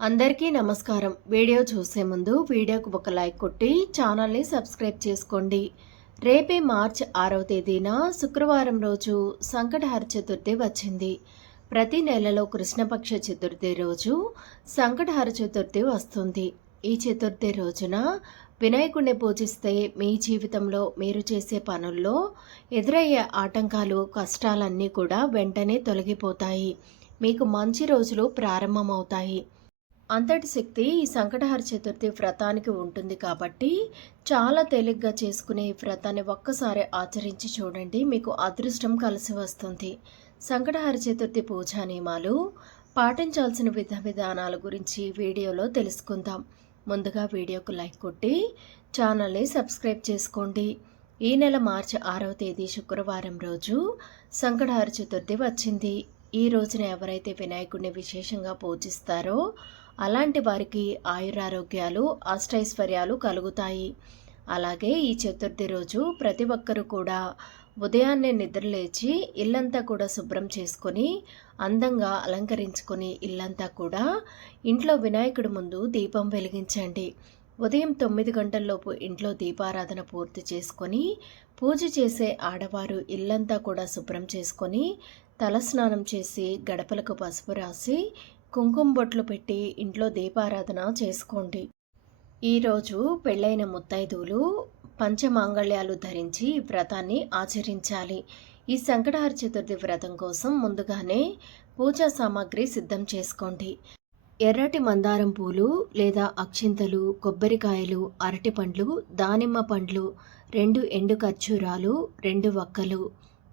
అందరికీ నమస్కారం. వీడియో చూసే ముందు వీడియోకు ఒక లైక్ కొట్టి ఛానల్ని సబ్స్క్రైబ్ చేసుకోండి. రేపే మార్చి 6వ తేదీన శుక్రవారం రోజు సంకటహర చతుర్థి వచ్చింది. ప్రతి నెలలో కృష్ణపక్ష చతుర్థి రోజు సంకటహర చతుర్థి వస్తుంది. ఈ చతుర్థి రోజున వినాయకుడిని పూజిస్తే మీ జీవితంలో మీరు చేసే పనుల్లో ఎదురయ్యే ఆటంకాలు, కష్టాలన్నీ కూడా వెంటనే తొలగిపోతాయి. మీకు మంచి రోజులు ప్రారంభమవుతాయి. అంతటి శక్తి ఈ సంకటహర చతుర్థి వ్రతానికి ఉంటుంది కాబట్టి చాలా తేలిగ్గా చేసుకునే ఈ వ్రతాన్ని ఒక్కసారి ఆచరించి చూడండి. మీకు అదృష్టం కలిసి వస్తుంది. సంకటహర చతుర్థి పూజా నియమాలు, పాటించాల్సిన విధానాల గురించి వీడియోలో తెలుసుకుందాం. ముందుగా వీడియోకు లైక్ కొట్టి ఛానల్ని సబ్స్క్రైబ్ చేసుకోండి. ఈ నెల మార్చి 6వ తేదీ శుక్రవారం రోజు సంకటహర చతుర్థి వచ్చింది. ఈ రోజున ఎవరైతే వినాయకుడిని విశేషంగా పూజిస్తారో అలాంటి వారికి ఆయురారోగ్యాలు, అష్టైశ్వర్యాలు కలుగుతాయి. అలాగే ఈ చతుర్థి రోజు ప్రతి ఒక్కరూ కూడా ఉదయాన్నే నిద్రలేచి ఇల్లంతా కూడా శుభ్రం చేసుకొని అందంగా అలంకరించుకొని ఇల్లంతా కూడా ఇంట్లో వినాయకుడి ముందు దీపం వెలిగించండి. ఉదయం 9 గంటల్లోపు ఇంట్లో దీపారాధన పూర్తి చేసుకొని పూజ చేసే ఆడవారు ఇల్లంతా కూడా శుభ్రం చేసుకొని తలస్నానం చేసి గడపలకు పసుపు రాసి కుంకుమ బొట్లు పెట్టి ఇంట్లో దీపారాధన చేసుకోండి. ఈరోజు పెళ్ళైన ముత్తైదువులు పంచమాంగళ్యాలు ధరించి వ్రతాన్ని ఆచరించాలి. ఈ సంకటహర చతుర్థి వ్రతం కోసం ముందుగానే పూజా సామాగ్రి సిద్ధం చేసుకోండి. ఎర్రటి మందారం పూలు లేదా అక్షింతలు, కొబ్బరికాయలు, అరటి పండ్లు, దానిమ్మ పండ్లు, 2 ఎండు ఖర్జూరాలు, 2 వక్కలు,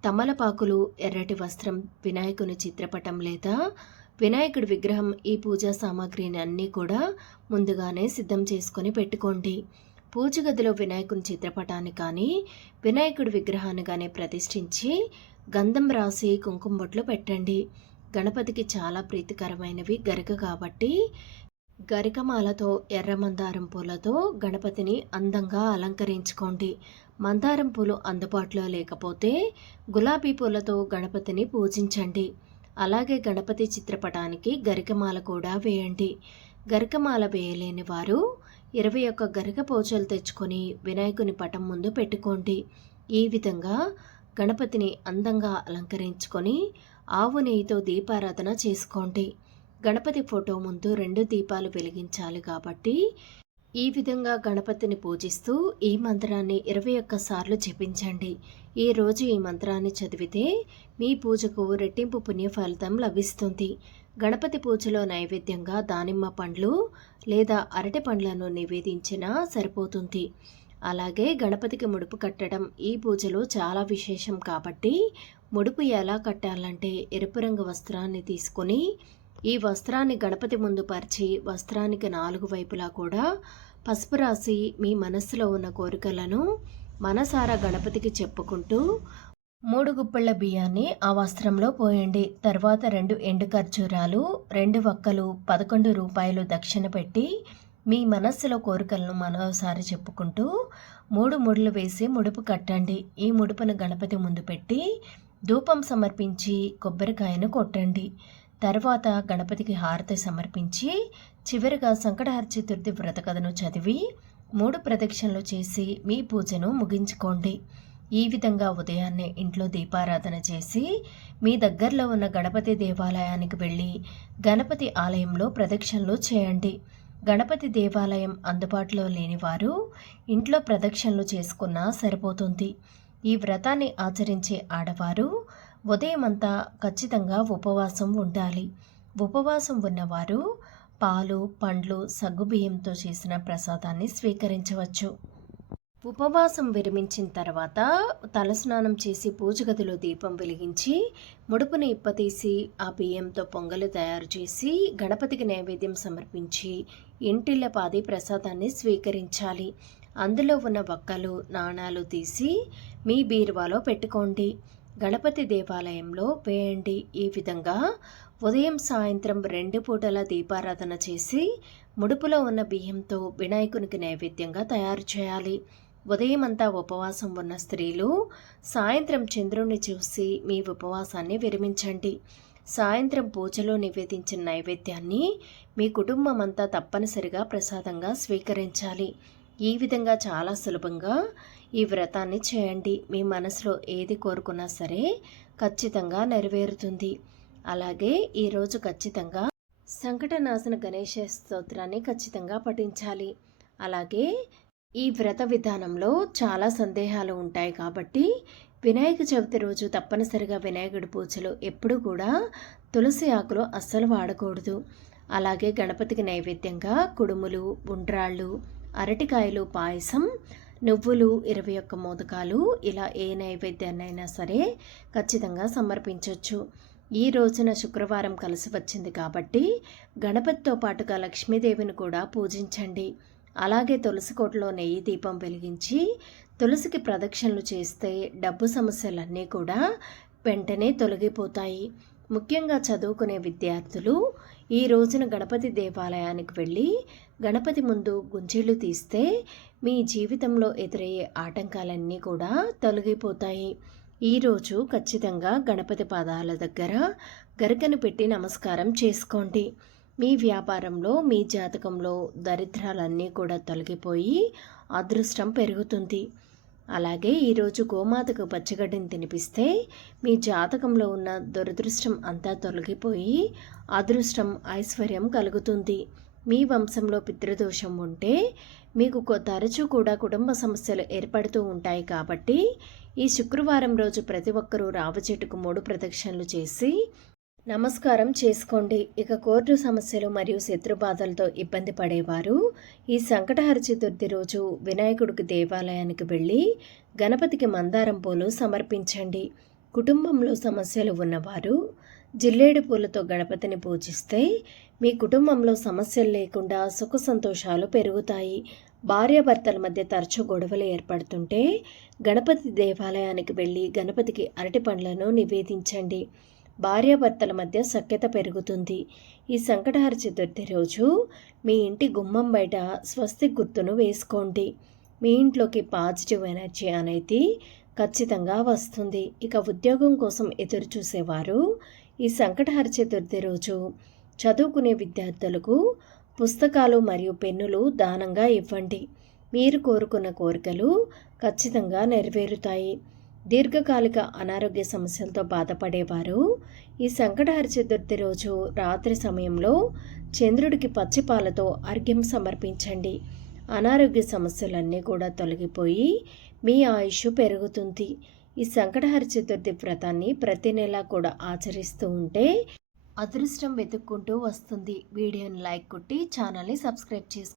తమలపాకులు, ఎర్రటి వస్త్రం, వినాయకుని చిత్రపటం లేదా వినాయకుడి విగ్రహం, ఈ పూజా సామాగ్రిని అన్నీ కూడా ముందుగానే సిద్ధం చేసుకొని పెట్టుకోండి. పూజ గదిలో వినాయకుని చిత్రపటాన్ని కానీ వినాయకుడి విగ్రహాన్ని కానీ ప్రతిష్ఠించి గంధం రాసి కుంకుమ బొట్లు పెట్టండి. గణపతికి చాలా ప్రీతికరమైనవి గరిక కాబట్టి గరికమాలతో ఎర్ర మందారం పూలతో గణపతిని అందంగా అలంకరించుకోండి. మందారం పూలు అందుబాటులో లేకపోతే గులాబీ పూలతో గణపతిని పూజించండి. అలాగే గణపతి చిత్రపటానికి గరికమాల కూడా వేయండి. గరికమాల వేయలేని వారు 21 గరిక పోచలు తెచ్చుకొని వినాయకుని పటం ముందు పెట్టుకోండి. ఈ విధంగా గణపతిని అందంగా అలంకరించుకొని ఆవు నెయ్యితో దీపారాధన చేసుకోండి. గణపతి ఫోటో ముందు 2 దీపాలు వెలిగించాలి కాబట్టి ఈ విధంగా గణపతిని పూజిస్తూ ఈ మంత్రాన్ని 21 సార్లు జపించండి. ఈ రోజు ఈ మంత్రాన్ని చదివితే మీ పూజకు రెట్టింపు పుణ్య ఫలితం లభిస్తుంది. గణపతి పూజలో నైవేద్యంగా దానిమ్మ పండ్లు లేదా అరటి పండ్లను నివేదించినా సరిపోతుంది. అలాగే గణపతికి ముడుపు కట్టడం ఈ పూజలో చాలా విశేషం కాబట్టి ముడుపు ఎలా కట్టాలంటే ఎరుపు రంగు వస్త్రాన్ని తీసుకొని ఈ వస్త్రాన్ని గణపతి ముందు పరిచి వస్త్రానికి 4 వైపులా కూడా పసుపు రాసి మీ మనస్సులో ఉన్న కోరికలను మనసారా గణపతికి చెప్పుకుంటూ 3 గుప్పెళ్ల బియ్యాన్ని ఆ వస్త్రంలో పోయండి. తర్వాత 2 ఎండు ఖర్జూరాలు, 2 వక్కలు, 11 రూపాయలు దక్షిణ పెట్టి మీ మనస్సులో కోరికలను మరోసారి చెప్పుకుంటూ 3 ముడులు వేసి ముడుపు కట్టండి. ఈ ముడుపును గణపతి ముందు పెట్టి ధూపం సమర్పించి కొబ్బరికాయను కొట్టండి. తర్వాత గణపతికి హారతి సమర్పించి చివరిగా సంకటహర చతుర్థి వ్రత కథను చదివి 3 ప్రదక్షిణలు చేసి మీ పూజను ముగించుకోండి. ఈ విధంగా ఉదయాన్నే ఇంట్లో దీపారాధన చేసి మీ దగ్గరలో ఉన్న గణపతి దేవాలయానికి వెళ్ళి గణపతి ఆలయంలో ప్రదక్షిణలు చేయండి. గణపతి దేవాలయం అందుబాటులో లేని వారు ఇంట్లో ప్రదక్షిణలు చేసుకున్నా సరిపోతుంది. ఈ వ్రతాన్ని ఆచరించే ఆడవారు ఉదయమంతా ఖచ్చితంగా ఉపవాసం ఉండాలి. ఉపవాసం ఉన్నవారు పాలు, పండ్లు, సగ్గుబియ్యంతో చేసిన ప్రసాదాన్ని స్వీకరించవచ్చు. ఉపవాసం విరమించిన తర్వాత తలస్నానం చేసి పూజ గదిలో దీపం వెలిగించి ముడుపుని ఇప్పతీసి ఆ బియ్యంతో పొంగలు తయారు చేసి గణపతికి నైవేద్యం సమర్పించి ఇంటిల్లపాది ప్రసాదాన్ని స్వీకరించాలి. అందులో ఉన్న వక్కలు, నాణాలు తీసి మీ బీరువాలో పెట్టుకోండి. గణపతి దేవాలయంలో వేయండి. ఈ విధంగా ఉదయం సాయంత్రం 2 పూటల దీపారాధన చేసి ముడుపులో ఉన్న బియ్యంతో వినాయకునికి నైవేద్యంగా తయారు చేయాలి. ఉదయమంతా ఉపవాసం ఉన్న స్త్రీలు సాయంత్రం చంద్రుణ్ణి చూసి మీ ఉపవాసాన్ని విరమించండి. సాయంత్రం పూజలో నివేదించిన నైవేద్యాన్ని మీ కుటుంబం అంతా తప్పనిసరిగా ప్రసాదంగా స్వీకరించాలి. ఈ విధంగా చాలా సులభంగా ఈ వ్రతాన్ని చేయండి. మీ మనసులో ఏది కోరుకున్నా సరే ఖచ్చితంగా నెరవేరుతుంది. అలాగే ఈరోజు ఖచ్చితంగా సంకటనాశన గణేశ స్తోత్రాన్ని ఖచ్చితంగా పఠించాలి. అలాగే ఈ వ్రత విధానంలో చాలా సందేహాలు ఉంటాయి కాబట్టి వినాయక చవితి రోజు తప్పనిసరిగా వినాయకుడి పూజలో ఎప్పుడూ కూడా తులసి ఆకులు అస్సలు వాడకూడదు. అలాగే గణపతికి నైవేద్యంగా కుడుములు, ఉండ్రాళ్ళు, అరటికాయలు, పాయసం, నువ్వులు, 21 మోదకాలు, ఇలా ఏ నైవేద్యాన్నైనా సరే ఖచ్చితంగా సమర్పించవచ్చు. ఈ రోజున శుక్రవారం కలిసి వచ్చింది కాబట్టి గణపతితో పాటుగా లక్ష్మీదేవిని కూడా పూజించండి. అలాగే తులసి కోటలో నెయ్యి దీపం వెలిగించి తులసికి ప్రదక్షిణలు చేస్తే డబ్బు సమస్యలన్నీ కూడా వెంటనే తొలగిపోతాయి. ముఖ్యంగా చదువుకునే విద్యార్థులు ఈ రోజున గణపతి దేవాలయానికి వెళ్ళి గణపతి ముందు గుంజీలు తీస్తే మీ జీవితంలో ఎదురయ్యే ఆటంకాలన్నీ కూడా తొలగిపోతాయి. ఈరోజు ఖచ్చితంగా గణపతి పాదాల దగ్గర గరికను పెట్టి నమస్కారం చేసుకోండి. మీ వ్యాపారంలో, మీ జాతకంలో దరిద్రాలన్నీ కూడా తొలగిపోయి అదృష్టం పెరుగుతుంది. అలాగే ఈరోజు గోమాతకు పచ్చగడ్డిని తినిపిస్తే మీ జాతకంలో ఉన్న దురదృష్టం అంతా తొలగిపోయి అదృష్టం, ఐశ్వర్యం కలుగుతుంది. మీ వంశంలో పితృదోషం ఉంటే మీకు తరచూ కూడా కుటుంబ సమస్యలు ఏర్పడుతూ ఉంటాయి కాబట్టి ఈ శుక్రవారం రోజు ప్రతి ఒక్కరూ రావి చెట్టుకు 3 ప్రదక్షిణలు చేసి నమస్కారం చేసుకోండి. ఇక కోర్టు సమస్యలు మరియు శత్రుబాధలతో ఇబ్బంది పడేవారు ఈ సంకటహర చతుర్థి రోజు వినాయకుడికి దేవాలయానికి వెళ్ళి గణపతికి మందారం పూలు సమర్పించండి. కుటుంబంలో సమస్యలు ఉన్నవారు జిల్లేడు పూలతో గణపతిని పూజిస్తే మీ కుటుంబంలో సమస్యలు లేకుండా సుఖ సంతోషాలు పెరుగుతాయి. భార్యాభర్తల మధ్య తరచూ గొడవలు ఏర్పడుతుంటే గణపతి దేవాలయానికి వెళ్ళి గణపతికి అరటి పండ్లను నివేదించండి. భార్యాభర్తల మధ్య సఖ్యత పెరుగుతుంది. ఈ సంకటహర చతుర్థి రోజు మీ ఇంటి గుమ్మం బయట స్వస్తిక్ గుర్తును వేసుకోండి. మీ ఇంట్లోకి పాజిటివ్ ఎనర్జీ అనేది ఖచ్చితంగా వస్తుంది. ఇక ఉద్యోగం కోసం ఎదురు చూసేవారు ఈ సంకటహర చతుర్థి రోజు చదువుకునే విద్యార్థులకు పుస్తకాలు మరియు పెన్నులు దానంగా ఇవ్వండి. మీరు కోరుకున్న కోరికలు ఖచ్చితంగా నెరవేరుతాయి. దీర్ఘకాలిక అనారోగ్య సమస్యలతో బాధపడేవారు ఈ సంకటహర చతుర్థి రోజు రాత్రి సమయంలో చంద్రుడికి పచ్చిపాలతో అర్ఘ్యం సమర్పించండి. అనారోగ్య సమస్యలన్నీ కూడా తొలగిపోయి మీ ఆయుష్ పెరుగుతుంది. ఈ సంకటహర చతుర్థి వ్రతాన్ని ప్రతి నెలా కూడా ఆచరిస్తూ ఉంటే అదృష్టం వెతుక్కుంటూ వస్తుంది. వీడియోని లైక్ కొట్టి ఛానల్ని సబ్స్క్రైబ్ చేసుకోండి.